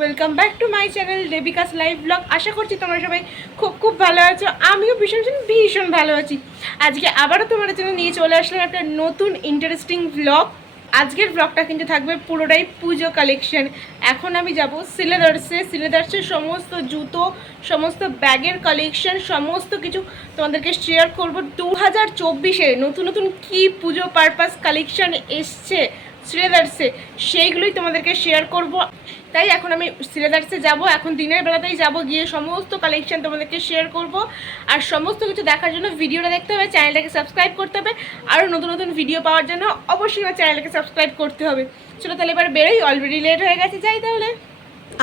Welcome back to my channel Devika's live blog. আশা করছি তোমরা সবাই খুব ভালো আছো। আমিও ভীষণ ভালো আছি। আজকে আবারও তোমাদের জন্য নিয়ে চলে আসলাম একটা নতুন ইন্টারেস্টিং ব্লগ। আজকের ব্লগটা কিন্তু থাকবে পুরোটাই পুজো কালেকশন। এখন আমি যাব সিলেদার্সে সমস্ত জুতো, সমস্ত ব্যাগের কালেকশন, সমস্ত কিছু তোমাদেরকে শেয়ার করব। 2024-এ নতুন কী পুজো পারপাস কালেকশন এসছে সিলেদার্সে, সেইগুলোই তোমাদেরকে শেয়ার করব। তাই এখন আমি সিলেদার্সে যাব, এখন দিনের বেলাতেই যাব, গিয়ে সমস্ত কালেকশন তোমাদেরকে শেয়ার করব। আর সমস্ত কিছু দেখার জন্য ভিডিওটা দেখতে হবে, চ্যানেলটাকে সাবস্ক্রাইব করতে হবে। আরও নতুন ভিডিও পাওয়ার জন্য অবশ্যই আমার চ্যানেলটাকে সাবস্ক্রাইব করতে হবে। চলো তাহলে এবার বেরোই, অলরেডি লেট হয়ে গেছে, যাই তাহলে।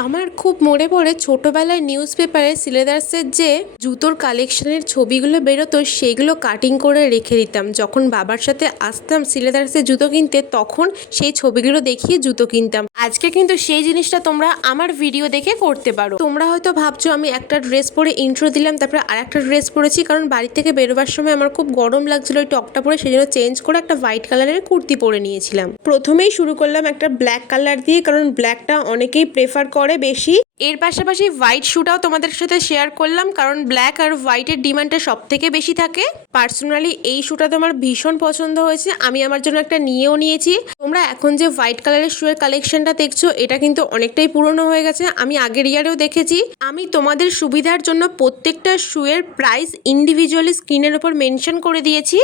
আমার খুব মনে পড়ে ছোটোবেলায় নিউজ পেপারে সিলেদার্সের যে জুতোর কালেকশনের ছবিগুলো বেরোতো, সেইগুলো কাটিং করে রেখে দিতাম। যখন বাবার সাথে আসতাম সিলেদার্সের জুতো কিনতে, তখন সেই ছবিগুলো দেখিয়ে জুতো কিনতাম। আজকে কিন্তু সেই জিনিসটা তোমরা আমার ভিডিও দেখে করতে পারো। তোমরা হয়তো ভাবছো আমি একটা ড্রেস পরে ইন্ট্রো দিলাম, তারপরে আর একটা ড্রেস পরেছি, কারণ বাড়ি থেকে বেরোবার সময় আমার খুব গরম লাগছিল ওই টপটা পরে, সেই জন্য চেঞ্জ করে একটা হোয়াইট কালারের কুর্তি পরে নিয়েছিলাম। প্রথমেই শুরু করলাম একটা ব্ল্যাক কালার দিয়ে, কারণ ব্ল্যাকটা অনেকেই প্রেফার করে বেশি। এর পাশাপাশি হোয়াইট শুটাও তোমাদের সাথে শেয়ার করলাম, কারণ ব্ল্যাক আর হোয়াইটের ডিমান্ডটা সব থেকে বেশি থাকে। পার্সোনালি এই শুটা তো আমার ভীষণ পছন্দ হয়েছে, আমি আমার জন্য একটা নিয়েও নিয়েছি। তোমরা এখন যে হোয়াইট কালারের শুয়ের কালেকশনটা দেখছো, এটা কিন্তু অনেকটাই পুরনো হয়ে গেছে, আমি আগের ইয়ারেও দেখেছি। আমি তোমাদের সুবিধার জন্য প্রত্যেকটা শুয়ের প্রাইস ইন্ডিভিজুয়ালি স্ক্রিনের ওপর মেনশন করে দিয়েছি।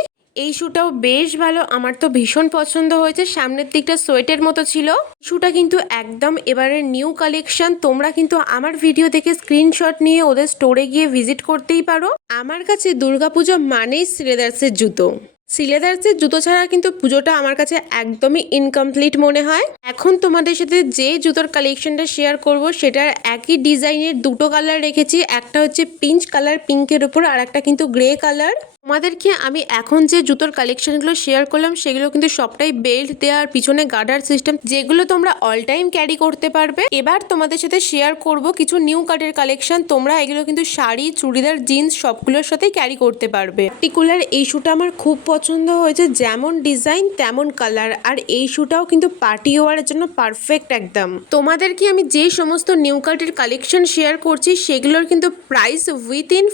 এই শুটাও বেশ ভালো, আমার তো ভীষণ পছন্দ হয়েছে। সামনের দিকটা সোয়েটের মতো ছিল। শুটা কিন্তু একদম এবারের নিউ কালেকশন। তোমরা কিন্তু আমার ভিডিও দেখে স্ক্রিনশট নিয়ে ওদের স্টোরে গিয়ে ভিজিট করতেই পারো। আমার কাছে দুর্গাপুজো মানেই সিলেদার্সের জুতো। সিলেদার্সের জুতো ছাড়া কিন্তু পুজোটা আমার কাছে একদমই ইনকমপ্লিট মনে হয়। এখন তোমাদের সাথে যে জুতোর কালেকশনটা শেয়ার করব, সেটার একই ডিজাইনের দুটো কালার রেখেছি। একটা হচ্ছে পিঙ্ক কালার, পিঙ্কের উপর, আর একটা কিন্তু গ্রে কালার। তোমাদেরকে আমি এখন যে জুতোর কালেকশনগুলো শেয়ার করলাম, সেগুলো কিন্তু সবটাই বেল্ট দেওয়ার, পিছনে গার্ডার সিস্টেম, যেগুলো তোমরা অল টাইম ক্যারি করতে পারবে। এবার তোমাদের সাথে শেয়ার করব কিছু নিউ কাটের কালেকশন। তোমরা এগুলো কিন্তু শাড়ি, চুড়িদার, জিন্স সবগুলোর সাথেই ক্যারি করতে পারবে। পার্টিকুলার এই শুটা আমার খুব পছন্দ হয়েছে, যেমন ডিজাইন তেমন কালার। আর এই শুটাও কিন্তু পার্টি ওয়ারের জন্য পারফেক্ট একদম। তোমাদেরকে আমি যে সমস্ত নিউ কাটের কালেকশন শেয়ার করছি, সেগুলোর কিন্তু প্রাইস উইথিন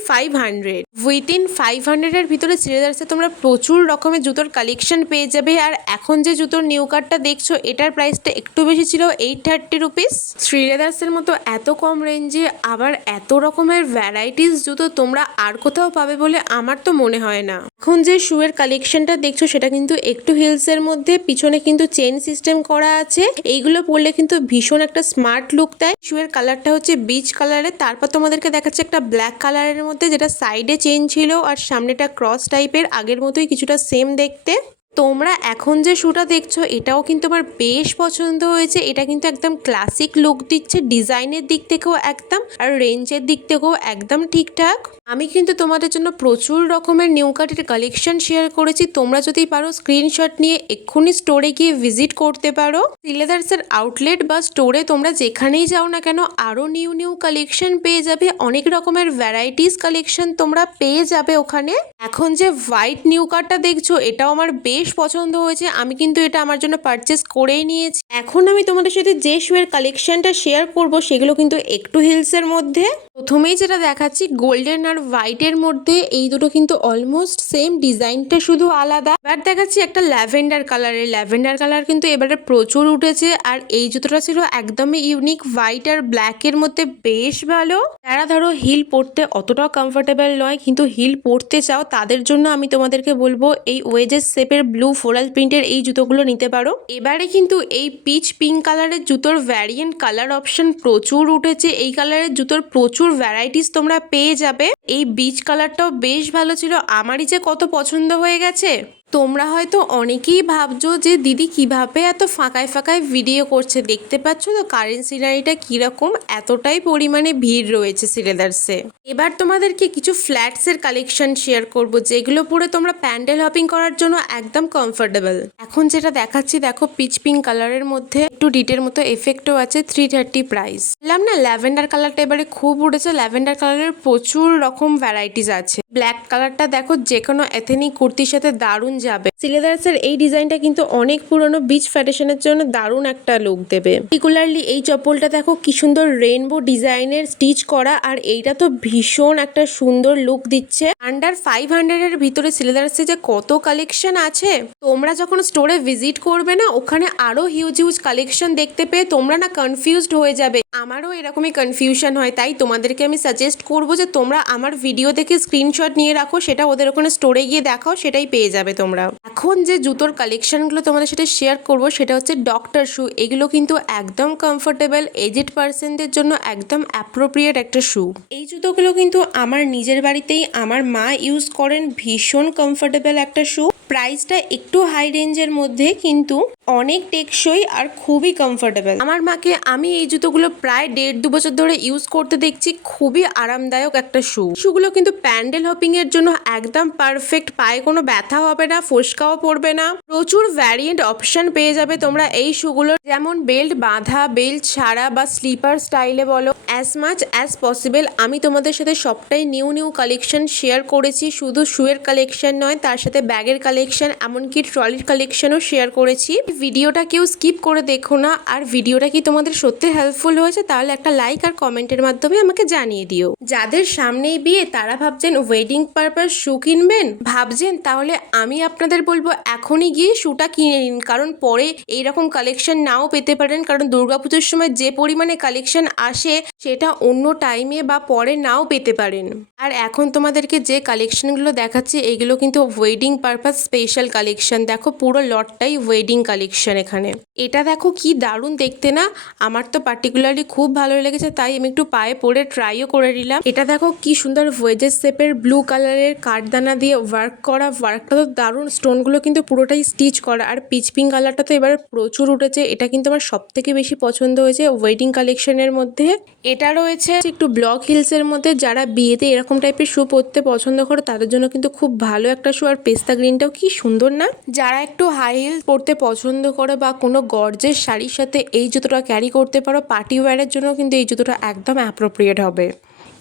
500 এর ভিতরে সিলেদার্সে তোমরা প্রচুর রকমের জুতোর কালেকশন পেয়ে যাবে। আর এখন যে জুতোর নিউ কাটটা দেখছো, এটার প্রাইসটা একটু বেশি ছিল, 830 রুপিস। সিলেদার্সের মতো এত কম রেঞ্জে আবার এত রকমের ভ্যারাইটিস জুতো তোমরা আর কোথাও পাবে বলে আমার তো মনে হয় না। এখন যে শুয়ের কালেকশনটা দেখছো, সেটা কিন্তু একটু হিলসের মধ্যে, পিছনে কিন্তু চেন সিস্টেম করা আছে। এইগুলো পরলে কিন্তু ভীষণ একটা স্মার্ট লুক দেয়। শুয়ের কালারটা হচ্ছে বিচ কালারের, তারপর তোমাদেরকে দেখাচ্ছে একটা ব্ল্যাক কালারের মধ্যে, যেটা সাইডে চেন ছিল আর সামনেটা ক্রস টাইপের, আগের মতোই কিছুটা সেম দেখতে। তোমরা এখন যে শুটা দেখছো, এটাও কিন্তু আমার বেশ পছন্দ হয়েছে। এটা কিন্তু একদম ক্লাসিক লুক দিচ্ছে, ডিজাইনের দিক থেকেও একদম, আর রেঞ্জের দিক থেকেও একদম ঠিকঠাক। আমি কিন্তু তোমাদের জন্য প্রচুর রকমের নিউ কাটের কালেকশন শেয়ার করেছি। তোমরা যদি পারো স্ক্রিনশট নিয়ে এক্ষুনি স্টোরে গিয়ে ভিজিট করতে পারো। সিলেদার্সের আউটলেট বা স্টোরে তোমরা যেখানেই যাও না কেন, আরও নিউ কালেকশন পেয়ে যাবে। অনেক রকমের ভ্যারাইটিস কালেকশন তোমরা পেয়ে যাবে ওখানে। এখন যে হোয়াইট নিউ কাটটা দেখছো, এটাও আমার বেশ পছন্দ হয়েছে, আমি কিন্তু এটা আমার জন্য পারচেস করেই নিয়েছি। এখন আমি তোমাদের সাথে যে শুয়ের কালেকশনটা শেয়ার করব, সেগুলো কিন্তু একটু হিলসের মধ্যে। প্রথমেই যেটা দেখাচ্ছি গোল্ডেন আর হোয়াইটের মধ্যে, এই দুটো কিন্তু অলমোস্ট সেম, ডিজাইনটা শুধু আলাদা। এবার দেখাচ্ছি একটা ল্যাভেন্ডার কালারের। ল্যাভেন্ডার কালার কিন্তু এবারে প্রচুর উঠেছে, আর এই জুতোটা ছিল একদমই ইউনিক, হোয়াইট আর ব্ল্যাকের মধ্যে, বেশ ভালো। যারা ধরো হিল পরতে অতটাও কমফোর্টেবল নয়, কিন্তু হিল পরতে চাও, তাদের জন্য আমি তোমাদেরকে বলবো এই ওয়েজেস শেপের ব্লু ফ্লোরাল প্রিন্টের এই জুতোগুলো নিতে পারো। এবারে কিন্তু এই পিচ পিঙ্ক কালারের জুতোর ভ্যারিয়েন্ট কালার অপশন প্রচুর উঠেছে। এই কালারের জুতোর প্রচুর ভ্যারাইটিস তোমরা পেয়ে যাবে। এই বিচ কালারটাও বেশ ভালো ছিল, আমারই যে কত পছন্দ হয়ে গেছে। তোমরা হয়তো অনেকেই ভাবছো যে দিদি কিভাবে এত ফাঁকায় ফাঁকায় ভিডিও করছে, দেখতে পাচ্ছ তো কারেন্ট সিনারিটা কিরকম, এতটাই পরিমাণে ভিড় রয়েছে শ্রীলেদার্সে। এবার তোমাদেরকে কিছু ফ্ল্যাটসের কালেকশন শেয়ার করব, যেগুলো পরে তোমরা প্যান্ডেল হপিং করার জন্য একদম কমফোর্টেবল। এখন যেটা দেখাচ্ছি দেখো, পিচ পিঙ্ক কালারের মধ্যে একটু ডিটের মতো এফেক্টও আছে, 330 প্রাইস। বললাম না ল্যাভেন্ডার কালারটা এবারে খুব উঠেছে, ল্যাভেন্ডার কালারের প্রচুর রকম ভ্যারাইটিস আছে। ব্ল্যাক কালারটা দেখো যে কোনো এথেনিক কুর্তির সাথে দারুণ যাবে। শ্রীলেদার্সের এই ডিজাইনটা কিন্তু অনেক পুরনো, বিচ ফ্যাশনের জন্য দারুণ একটা লুক দেবে। পার্টিকুলারলি এই চপ্পলটা দেখো কি সুন্দর রেইনবো ডিজাইনের স্টিচ করা, আর এইটা তো ভীষণ একটা সুন্দর লুক দিচ্ছে। আন্ডার 500 এর ভিতরে শ্রীলেদার্সে যে কত কালেকশন আছে, তোমরা যখন স্টোরে ভিজিট করবে না, ওখানে আরো হিউজ হিউজ কালেকশন দেখতে পেয়ে তোমরা না কনফিউজড হয়ে যাবে। আমারও এরকমই কনফিউশন হয়, তাই তোমাদেরকে আমি সাজেস্ট করবো যে তোমরা আমার ভিডিও দেখে স্ক্রিনশট নিয়ে রাখো, সেটা ওদের ওখানে স্টোরে গিয়ে দেখাও, সেটাই পেয়ে যাবে তোমরা। এখন যে জুতোর কালেকশনগুলো তোমাদের সাথে শেয়ার করব সেটা হচ্ছে ডক্টর শু। এগুলো কিন্তু একদম কমফোর্টেবল, এজেড পার্সনদের জন্য একদম অ্যাপ্রোপ্রিয়েট একটা শু। এই জুতোগুলো কিন্তু আমার নিজের বাড়িতেই আমার মা ইউজ করেন, ভীষণ কমফোর্টেবল একটা শু। প্রাইসটা একটু হাই রেঞ্জের মধ্যে, কিন্তু অনেক টেকসই আর খুবই কমফোর্টেবল। আমার মাকে আমি এই জুতোগুলো প্রায় 1.5-2 বছর ধরে ইউজ করতে দেখছি, খুবই আরামদায়ক একটা শু। শুগুলো কিন্তু প্যান্ডেল হপিং এর জন্য একদম পারফেক্ট, পায়ে কোনো ব্যথা হবে না, ফোসকাও পড়বে না। প্রচুর ভ্যারিয়েন্ট অপশন পেয়ে যাবে তোমরা এই শুগুলো, যেমন বেল্ট বাঁধা, বেল্ট ছাড়া বা স্লিপার স্টাইলে বলো। অ্যাজ মাচ অ্যাজ পসিবল আমি তোমাদের সাথে সবটাই নিউ নিউ কালেকশন শেয়ার করেছি, শুধু শুয়ের কালেকশন নয়, তার সাথে ব্যাগের কালেকশন, এমনকি ট্রলির কালেকশনও শেয়ার করেছি। ভিডিওটা কেউ স্কিপ করে দেখো না, আর ভিডিওটা কি তোমাদের সত্যি হেল্পফুল হয়েছে তাহলে একটা লাইক আর কমেন্টের মাধ্যমে আমাকে জানিয়ে দিও। যাদের সামনেই বিয়ে তারা ভাবছেন ওয়েডিং পারপাস শু কিনবেন, ভাবছেন, তাহলে আমি আপনাদের বলবো এখনই গিয়ে শুটা কিনে নিন, কারণ পরে এইরকম কালেকশন নাও পেতে পারেন, কারণ দুর্গাপুজোর সময় যে পরিমাণে কালেকশন আসে সেটা অন্য টাইমে বা পরে নাও পেতে পারেন। আর এখন তোমাদেরকে যে কালেকশনগুলো দেখাচ্ছি এগুলো কিন্তু ওয়েডিং পারপাস স্পেশাল কালেকশন। দেখো পুরো লটটাই ওয়েডিং কালেকশন। এখানে এটা দেখো কি দারুণ দেখতে না, আমার তো পার্টিকুলারলি খুব ভালো লেগেছে, তাই আমি একটু পায়ে পরে ট্রাইও করে নিলাম। এটা দেখো কি সুন্দর ওয়েজেস শেপের ব্লু কালারের কাঠদানা দিয়ে ওয়ার্ক করা, ওয়ার্কটা তো দারুণ, স্টোনগুলো কিন্তু পুরোটাই স্টিচ করা। আর পিচ পিঙ্ক কালারটা তো এবার প্রচুর উঠেছে, এটা কিন্তু আমার সব থেকে বেশি পছন্দ হয়েছে ওয়েডিং কালেকশনের মধ্যে। এটা রয়েছে একটু ব্লক হিলসের মধ্যে, যারা বিয়েতে এরকম টাইপের শু পরতে পছন্দ করে তাদের জন্য কিন্তু খুব ভালো একটা শু। আর পেস্তা গ্রিনটাও কি সুন্দর না, যারা একটু হাই হিল পরতে পছন্দ করে বা কোনো গর্জের শাড়ির সাথে এই জুতোটা ক্যারি করতে পারো, পার্টি ওয়্যারের জন্য কিন্তু এই জুতোটা একদম অ্যাপ্রোপ্রিয়েট হবে।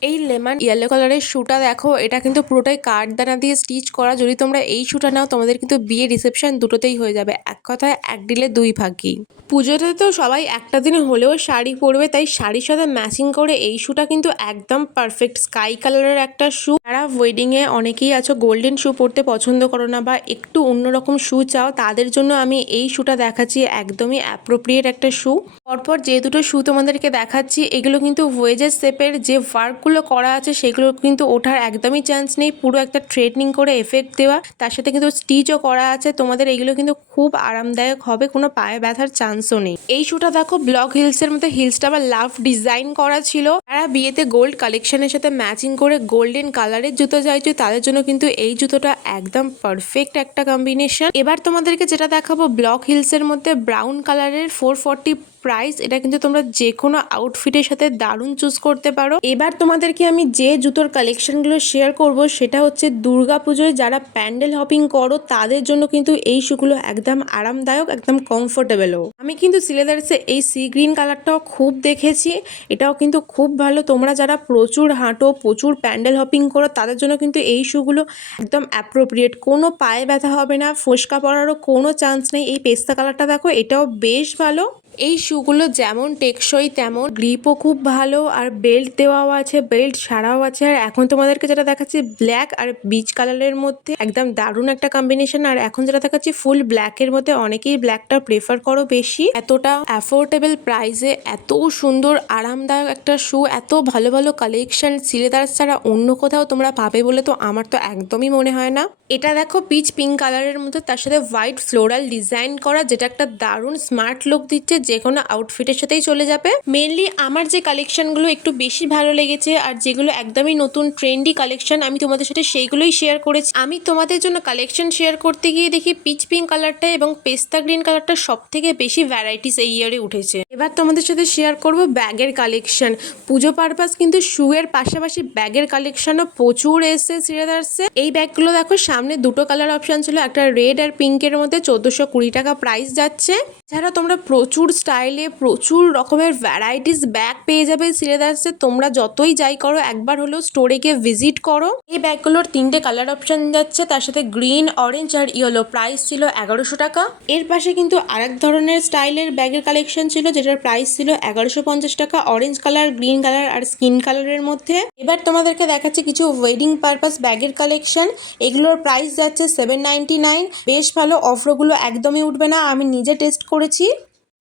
এই লেমন ইয়েলো কালারের শুটা দেখো, এটা কিন্তু পুরোটাই কাঠদানা দিয়ে স্টিচ করা। যদি তোমরা এই শুটা নাও তোমাদের কিন্তু বিয়ে রিসেপশন দুটোতেই হয়ে যাবে, এক কথায় এক ডিলে দুই ভাগই। পুজোতে তো সবাই একটা দিন হলেও শাড়ি পরবে, তাই শাড়ির সাথে ম্যাচিং করে এই শুটা কিন্তু একদম পারফেক্ট। স্কাই কালারের একটা শু, যারা ওয়েডিংয়ে অনেকেই আছো গোল্ডেন শু পরতে পছন্দ করো না বা একটু অন্যরকম শু চাও, তাদের জন্য আমি এই শুটা দেখাচ্ছি, একদমই অ্যাপ্রোপ্রিয়েট একটা শু। পরপর যে দুটো শু তোমাদেরকে দেখাচ্ছি এগুলো কিন্তু ওয়েজেস শেপের যে ওয়ার্কগুলো করা আছে সেগুলো কিন্তু ওঠার একদমই চান্স নেই, পুরো একটা থ্রেডনিং করে এফেক্ট দেওয়া, তার সাথে কিন্তু স্টিচও করা আছে। তোমাদের এগুলো কিন্তু খুব আরামদায়ক হবে, কোনো পায়ে ব্যথার চান্সও নেই। এই শুটা দেখো ব্লক হিলসের মধ্যে, হিলসটা আবার লাভ ডিজাইন করা ছিল। যারা বিয়েতে গোল্ড কালেকশনের সাথে ম্যাচিং করে গোল্ডেন কালারের জুতো চাইছো তাদের জন্য কিন্তু এই জুতোটা একদম পারফেক্ট একটা কম্বিনেশন। এবার তোমাদেরকে যেটা দেখাবো ব্লক হিলসের মধ্যে ব্রাউন কালারের 440 প্রাইস। এটা কিন্তু তোমরা যে কোনো আউটফিটের সাথে দারুণ চুজ করতে পারো। এবার তোমাদেরকে আমি যে জুতোর কালেকশনগুলো শেয়ার করব সেটা হচ্ছে দুর্গাপুজোয় যারা প্যান্ডেল হপিং করো তাদের জন্য কিন্তু এই শুগুলো একদম আরামদায়ক, একদম কমফোর্টেবলও। আমি কিন্তু শ্রীলেদার্সে এই সি গ্রিন কালারটাও খুব দেখেছি, এটাও কিন্তু খুব ভালো। তোমরা যারা প্রচুর হাঁটো, প্রচুর প্যান্ডেল হপিং করো তাদের জন্য কিন্তু এই শুগুলো একদম অ্যাপ্রোপ্রিয়েট, কোনো পায়ে ব্যথা হবে না, ফোসকা পড়ারও কোনো চান্স নেই। এই পেস্তা কালারটা দেখো, এটাও বেশ ভালো। এই শুগুলো যেমন টেকসই তেমন গ্রিপও খুব ভালো, আর বেল্ট দেওয়াও আছে, বেল্ট ছাড়াও আছে। আর এখন তোমাদেরকে যেটা দেখাচ্ছি ব্ল্যাক আর বিচ কালারের মধ্যে একদম দারুণ একটা কম্বিনেশন। আর এখন যেটা দেখাচ্ছি ফুল ব্ল্যাকের মধ্যে, অনেকেই ব্ল্যাকটা প্রেফার করো বেশি। এতটা অ্যাফোর্ডেবল প্রাইসে এত সুন্দর আরামদায়ক একটা শু, এত ভালো ভালো কালেকশন শ্রীলেদার্স ছাড়া অন্য কোথাও তোমরা পাবে বলে তো আমার তো একদমই মনে হয় না। এটা দেখো পিচ পিঙ্ক কালারের মধ্যে, তার সাথে হোয়াইট ফ্লোরাল ডিজাইন করা, যেটা একটা দারুণ স্মার্ট লুক দিচ্ছে। যে কোনো আউটফিটের সাথেই চলে যাবে। মেনলি আমার যে কালেকশনগুলো একটু বেশি ভালো লেগেছে আর যেগুলো একদমই নতুন ট্রেন্ডি কালেকশন আমি তোমাদের সাথে সেইগুলোই শেয়ার করেছি। আমি তোমাদের জন্য কালেকশন শেয়ার করতে গিয়ে দেখি পিচ পিঙ্ক কালারটা এবং পেস্তা গ্রিন কালারটা সব থেকে বেশি ভ্যারাইটিস এই ইয়ারে উঠেছে। এবার তোমাদের সাথে শেয়ার করব ব্যাগের কালেকশন। পুজো পারপাস কিন্তু শুয়ের পাশাপাশি ব্যাগের কালেকশনও প্রচুর এসেছে শ্রীলেদার্সে। এই ব্যাগগুলো দেখো সামনে দুটো কালার অপশন ছিল, একটা রেড আর পিঙ্কের মধ্যে 1420 টাকা প্রাইস যাচ্ছে। এছাড়া তোমরা প্রচুর স্টাইলে প্রচুর রকমের ভ্যারাইটিস ব্যাগ পেয়ে যাবে শ্রীলেদার্সে। তোমরা যতই যাই করো একবার হলেও স্টোরে গিয়ে ভিজিট করো। এই ব্যাগগুলোর 3টে কালার অপশন যাচ্ছে, তার সাথে গ্রিন, অরেঞ্জ আর ইয়েলো। প্রাইস ছিল 1100 টাকা। এর পাশে কিন্তু আরেক ধরনের স্টাইলের ব্যাগের কালেকশন ছিল যেটার প্রাইস ছিল 1150 টাকা, অরেঞ্জ কালার, গ্রিন কালার আর স্কিন কালারের মধ্যে। এবার তোমাদেরকে দেখাচ্ছি কিছু ওয়েডিং পারপাস ব্যাগের কালেকশন। এগুলোর প্রাইস যাচ্ছে 799। বেশ ভালো, অফারগুলো একদমই উঠবে না, আমি নিজে টেস্ট করেছি।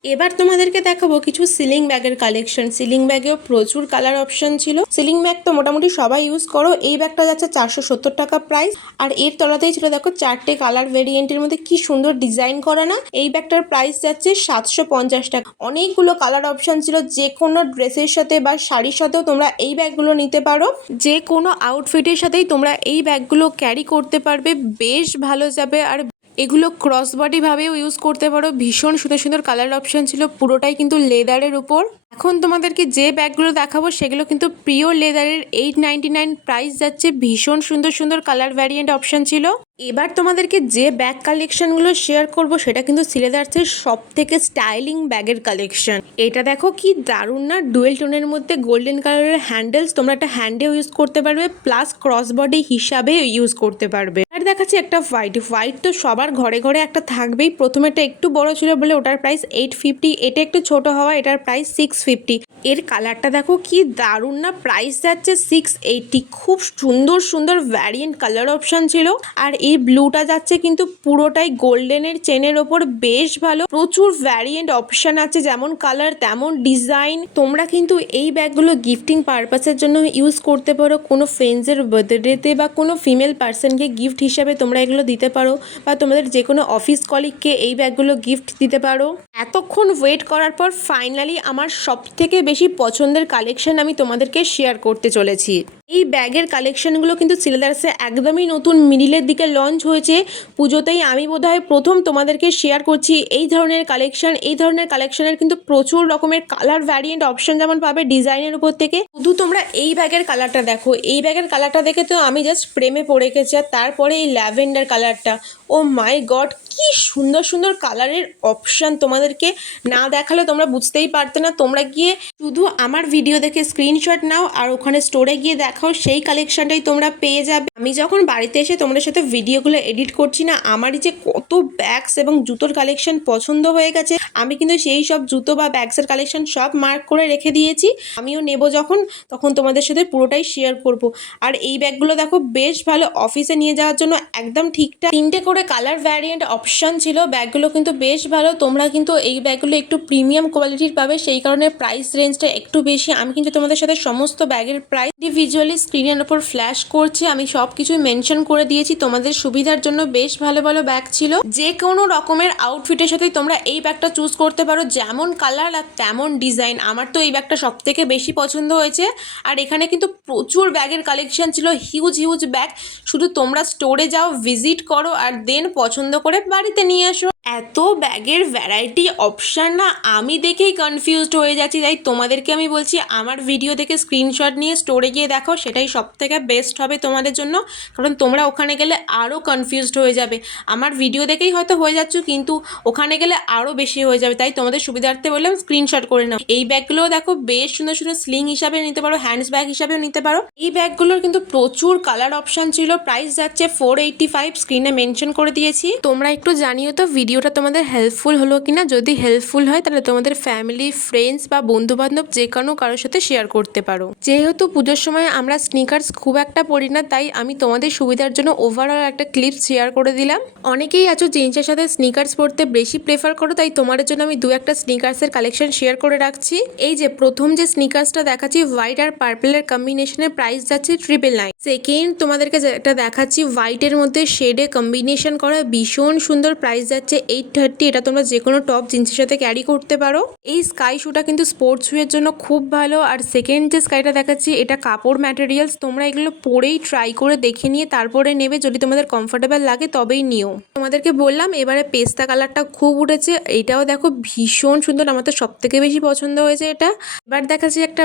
এবার তোমাদেরকে দেখাবো কিছু সিলিং ব্যাগের কালেকশন। সিলিং ব্যাগেও প্রচুর কালার অপশন ছিল। সিলিং ব্যাগ তো মোটামুটি সবাই ইউজ করো। এই ব্যাগটা যাচ্ছে 470 টাকা প্রাইস, আর এর তলাতেই ছিল দেখো 4টে কালার ভেরিয়েন্টের মধ্যে কি সুন্দর ডিজাইন করা না। এই ব্যাগটার প্রাইস যাচ্ছে 750 টাকা। অনেকগুলো কালার অপশন ছিল, যে কোনো ড্রেসের সাথে বা শাড়ির সাথেও তোমরা এই ব্যাগগুলো নিতে পারো। যে কোনো আউটফিটের সাথেই তোমরা এই ব্যাগগুলো ক্যারি করতে পারবে, বেশ ভালো যাবে। আর এগুলো ক্রস বডি ভাবেও ইউজ করতে পারো। ভীষণ সুন্দর সুন্দর কালার অপশন ছিল, পুরোটাই কিন্তু লেদারের উপর। এখন তোমাদেরকে যে ব্যাগগুলো দেখাবো সেগুলো কিন্তু পিওর লেদারের, 899 প্রাইস যাচ্ছে। ভীষণ সুন্দর সুন্দর কালার ভ্যারিয়েন্ট অপশন ছিল। এবার তোমাদেরকে যে ব্যাগ কালেকশনগুলো শেয়ার করব সেটা কিন্তু শ্রীলেদার্সের সব থেকে স্টাইলিং ব্যাগের কালেকশন। এটা দেখো কি দারুণ না, ডুয়েল টোনের মধ্যে গোল্ডেন কালারের হ্যান্ডেলস। তোমরা একটা হ্যান্ডেও ইউজ করতে পারবে, প্লাস ক্রস বডি হিসাবে ইউজ করতে পারবে। আর দেখাচ্ছি একটা হোয়াইট তো সবার ঘরে ঘরে একটা থাকবেই। প্রথমেটা একটু বড় ছিল বলে ওটার প্রাইস 850, এটা একটু ছোট হওয়া এটার প্রাইস 650। এর কালারটা দেখো কি দারুণ না, প্রাইস যাচ্ছে 680। খুব সুন্দর সুন্দর ভ্যারিয়েন্ট কালার অপশন ছিল। আর এই ব্লুটা যাচ্ছে কিন্তু পুরোটাই গোল্ডেনের চেনের ওপর, বেশ ভালো। প্রচুর ভ্যারিয়েন্ট অপশন আছে, যেমন কালার তেমন ডিজাইন। তোমরা কিন্তু এই ব্যাগগুলো গিফটিং পারপাসের জন্য ইউজ করতে পারো। কোনো ফ্রেন্ডসের বার্থডেতে বা কোনো ফিমেল পার্সনকে গিফট হিসাবে তোমরা এগুলো দিতে পারো, বা তোমাদের যে কোনো অফিস কলিগকে এই ব্যাগগুলো গিফট দিতে পারো। এতক্ষণ ওয়েট করার পর ফাইনালি আমার সব থেকে বেশি পছন্দের কালেকশন আমি তোমাদেরকে শেয়ার করতে চলেছি। এই ব্যাগের কালেকশনগুলো কিন্তু শ্রীলেদার্সে একদমই নতুন মিডিলের দিকে লঞ্চ হয়েছে। পুজোতেই আমি বোধহয় প্রথম তোমাদেরকে শেয়ার করছি এই ধরনের কালেকশন। এই ধরনের কালেকশনের কিন্তু প্রচুর রকমের কালার ভ্যারিয়েন্ট অপশন যেমন পাবে ডিজাইনের উপর থেকে। শুধু তোমরা এই ব্যাগের কালারটা দেখো, এই ব্যাগের কালারটা দেখে তো আমি জাস্ট প্রেমে পড়ে গেছি। আর তারপরে এই ল্যাভেন্ডার কালারটা, ও মাই গড কি সুন্দর সুন্দর কালারের অপশন। তোমাদেরকে না দেখালে তোমরা বুঝতেই পারতে না। তোমরা গিয়ে শুধু আমার ভিডিও দেখে স্ক্রিনশট নাও আর ওখানে স্টোরে গিয়ে দেখাও, সেই কালেকশনটাই তোমরা পেয়ে যাবে। আমি যখন বাড়িতে এসে তোমাদের সাথে ভিডিওগুলো এডিট করছি না, আমারই যে কত ব্যাগস এবং জুতোর কালেকশন পছন্দ হয়ে গেছে। আমি কিন্তু সেই সব জুতো বা ব্যাগসের কালেকশন সব মার্ক করে রেখে দিয়েছি। আমিও নেব যখন, তখন তোমাদের সাথে পুরোটাই শেয়ার করব। আর এই ব্যাগগুলো দেখো বেশ ভালো, অফিসে নিয়ে যাওয়ার জন্য একদম ঠিকঠাক। 3টে করে কালার ভ্যারিয়েন্ট অপশন ছিল। ব্যাগগুলো কিন্তু বেশ ভালো। তোমরা কিন্তু এই ব্যাগগুলো একটু প্রিমিয়াম কোয়ালিটির পাবে, সেই কারণে প্রাইস রেঞ্জটা একটু বেশি। আমি কিন্তু তোমাদের সাথে সমস্ত ব্যাগের প্রাইস ইন্ডিভিজুয়ালি স্ক্রিনের উপর ফ্ল্যাশ করছি। আমি সব কিছু মেনশন করে দিয়েছি তোমাদের সুবিধার জন্য। বেশ ভালো ভালো ব্যাগ ছিল। যে কোনো রকমের আউটফিটের সাথেই তোমরা এই ব্যাগটা চুজ করতে পারো, যেমন কালার আর তেমন ডিজাইন। আমার তো এই ব্যাগটা সব থেকে বেশি পছন্দ হয়েছে। আর এখানে কিন্তু প্রচুর ব্যাগের কালেকশন ছিল, হিউজ হিউজ ব্যাগ। শুধু তোমরা স্টোরে যাও, ভিজিট করো আর দেন পছন্দ করে বাড়িতে নিয়ে আসো। এত ব্যাগের ভ্যারাইটি অপশান না, আমি দেখেই কনফিউজড হয়ে যাচ্ছি। তাই তোমাদেরকে আমি বলছি আমার ভিডিও দেখে স্ক্রিনশট নিয়ে স্টোরে গিয়ে দেখো, সেটাই সব থেকে বেস্ট হবে তোমাদের জন্য। কারণ তোমরা ওখানে গেলে আরও কনফিউজড হয়ে যাবে। আমার ভিডিও দেখেই হয়তো হয়ে যাচ্ছ, কিন্তু ওখানে গেলে আরও বেশি হয়ে যাবে। তাই তোমাদের সুবিধার্থে বললাম স্ক্রিনশট করে নাও। এই ব্যাগগুলোও দেখো বেশ সুন্দর সুন্দর স্লিং হিসাবে নিতে পারো, হ্যান্ডস ব্যাগ হিসাবেও নিতে পারো। এই ব্যাগগুলোর কিন্তু প্রচুর কালার অপশান ছিল। প্রাইস যাচ্ছে 485, স্ক্রিনে মেনশন করে দিয়েছি। তোমরা একটু জানিও তো ভিডিওটা তোমাদের হেল্পফুল হলো কিনা। যদি হেল্পফুল হয় তাহলে তোমাদের ফ্যামিলি, ফ্রেন্ডস বা বন্ধু বান্ধব যে কোনো কারোর সাথে শেয়ার করতে পারো। যেহেতু পুজোর সময় আমরা স্নিকার্স খুব একটা পরি না, তাই আমি তোমাদের সুবিধার জন্য ওভারঅল একটা ক্লিপ শেয়ার করে দিলাম। অনেকেই আছো জিন্সের সাথে স্নিকার্স পরতে বেশি প্রেফার করো, তাই তোমাদের জন্য আমি 2-1টা স্নিকার্সের কালেকশন শেয়ার করে রাখছি। এই যে প্রথম যে স্নিকার্সটা দেখাচ্ছি হোয়াইট আর পার্পেলের কম্বিনেশনের, প্রাইস যাচ্ছে 999। সেকেন্ড তোমাদেরকে যেটা দেখাচ্ছি হোয়াইটের মধ্যে শেডে কম্বিনেশন করা, ভীষণ সুন্দর, প্রাইস যাচ্ছে 830। এটা তোমরা যে কোনো টপ জিন্সের সাথে ক্যারি করতে পারো। এই স্কাই শুটা কিন্তু স্পোর্টস শুয়ের জন্য খুব ভালো। আর সেকেন্ড যে স্কাইটা দেখাচ্ছি এটা কাপড় ম্যাটেরিয়ালস, তোমরা এগুলো পরেই ট্রাই করে দেখে নিয়ে তারপরে নেবে, যদি তোমাদের কমফোর্টেবল লাগে তবেই নিও। তোমাদেরকে বললাম এবারে পেস্তা কালারটা খুব উঠেছে, এইটাও দেখো ভীষণ সুন্দর, আমার তো সব থেকে বেশি পছন্দ হয়েছে এটা। এবার দেখাচ্ছি একটা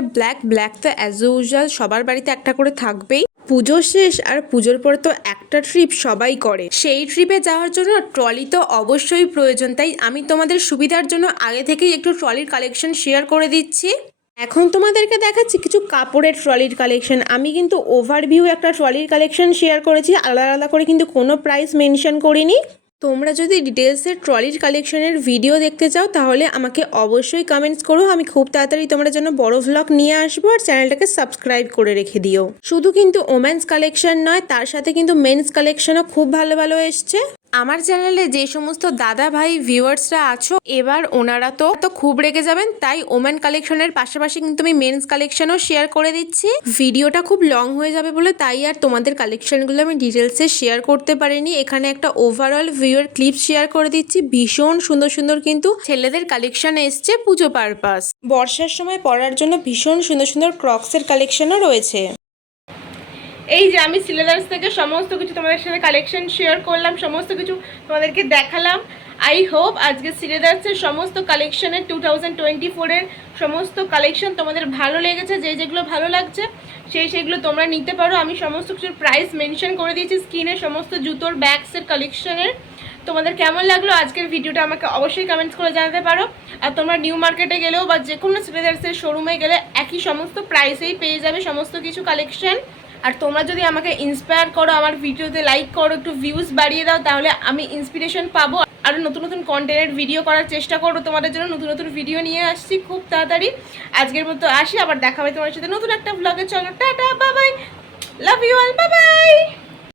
ব্ল্যাক তো অ্যাজ ইউজুয়াল সবার বাড়িতে একটা করে থাকবেই। পুজো শেষ আর পুজোর পরে তো একটা ট্রিপ সবাই করে, সেই ট্রিপে যাওয়ার জন্য ট্রলি তো অবশ্যই প্রয়োজন। তাই আমি তোমাদের সুবিধার জন্য আগে থেকেই একটু ট্রলির কালেকশন শেয়ার করে দিচ্ছি। এখন তোমাদেরকে দেখাচ্ছি কিছু কাপড়ের ট্রলির কালেকশন। আমি কিন্তু ওভারভিউ একটা ট্রলির কালেকশন শেয়ার করেছি, আলাদা আলাদা করে কিন্তু কোনো প্রাইস মেনশন করিনি। তোমরা যদি ডিটেলসের ট্রলির কালেকশনের ভিডিও দেখতে চাও তাহলে আমাকে অবশ্যই কমেন্টস করো, আমি খুব তাড়াতাড়ি তোমাদের জন্য বড় ভ্লগ নিয়ে আসবো। আর চ্যানেলটাকে সাবস্ক্রাইব করে রেখে দিও। শুধু কিন্তু ওমেন্স কালেকশন নয়, তার সাথে কিন্তু মেন্স কালেকশনও খুব ভালো ভালো এসছে। আমার চ্যানেলে যে সমস্ত দাদা ভাই ভিউয়ার্সরা আছো এবার ওনারা তো খুব রেগে যাবেন, তাই ওমেন কালেকশনের পাশাপাশি কিন্তু আমি মেন্স কালেকশনও শেয়ার করে দিচ্ছি। ভিডিওটা খুব লং হয়ে যাবে বলে তাই আর তোমাদের কালেকশনগুলো আমি ডিটেলসে শেয়ার করতে পারিনি। এখানে একটা ওভারঅল ভিউয়ের ক্লিপ শেয়ার করে দিচ্ছি। ভীষণ সুন্দর সুন্দর কিন্তু ছেলেদের কালেকশন এসছে পুজো পারপাস। বর্ষার সময় পরার জন্য ভীষণ সুন্দর সুন্দর ক্রক্সের কালেকশনও রয়েছে। এই যে আমি সিলেদার্স থেকে সমস্ত কিছু তোমাদের সাথে কালেকশন শেয়ার করলাম, সমস্ত কিছু তোমাদেরকে দেখালাম। আই হোপ আজকে সিলেদার্সের সমস্ত কালেকশনের 2024-এর সমস্ত কালেকশন তোমাদের ভালো লেগেছে। যেগুলো ভালো লাগছে সেগুলো তোমরা নিতে পারো। আমি সমস্ত কিছুর প্রাইস মেনশন করে দিয়েছি স্ক্রিনে, সমস্ত জুতোর ব্যাগসের কালেকশনের। তোমাদের কেমন লাগলো আজকের ভিডিওটা আমাকে অবশ্যই কমেন্টস করে জানাতে পারো। আর তোমরা নিউ মার্কেটে গেলেও বা যে কোনো সিলেদার্সের শোরুমে গেলে একই সমস্ত প্রাইসেই পেয়ে যাবে সমস্ত কিছু কালেকশন। আর তোমরা যদি আমাকে ইন্সপায়ার করো, আমার ভিডিওতে লাইক করো, একটু ভিউজ বাড়িয়ে দাও, তাহলে আমি ইন্সপিরেশন পাবো। আরও নতুন নতুন কন্টেন্টের ভিডিও করার চেষ্টা করবো তোমাদের জন্য। নতুন নতুন ভিডিও নিয়ে আসছি খুব তাড়াতাড়ি। আজকের মতো আসি, আবার দেখা হবে তোমার সাথে নতুন একটা ব্লগে। চলো tata, bye bye, love you all, bye by.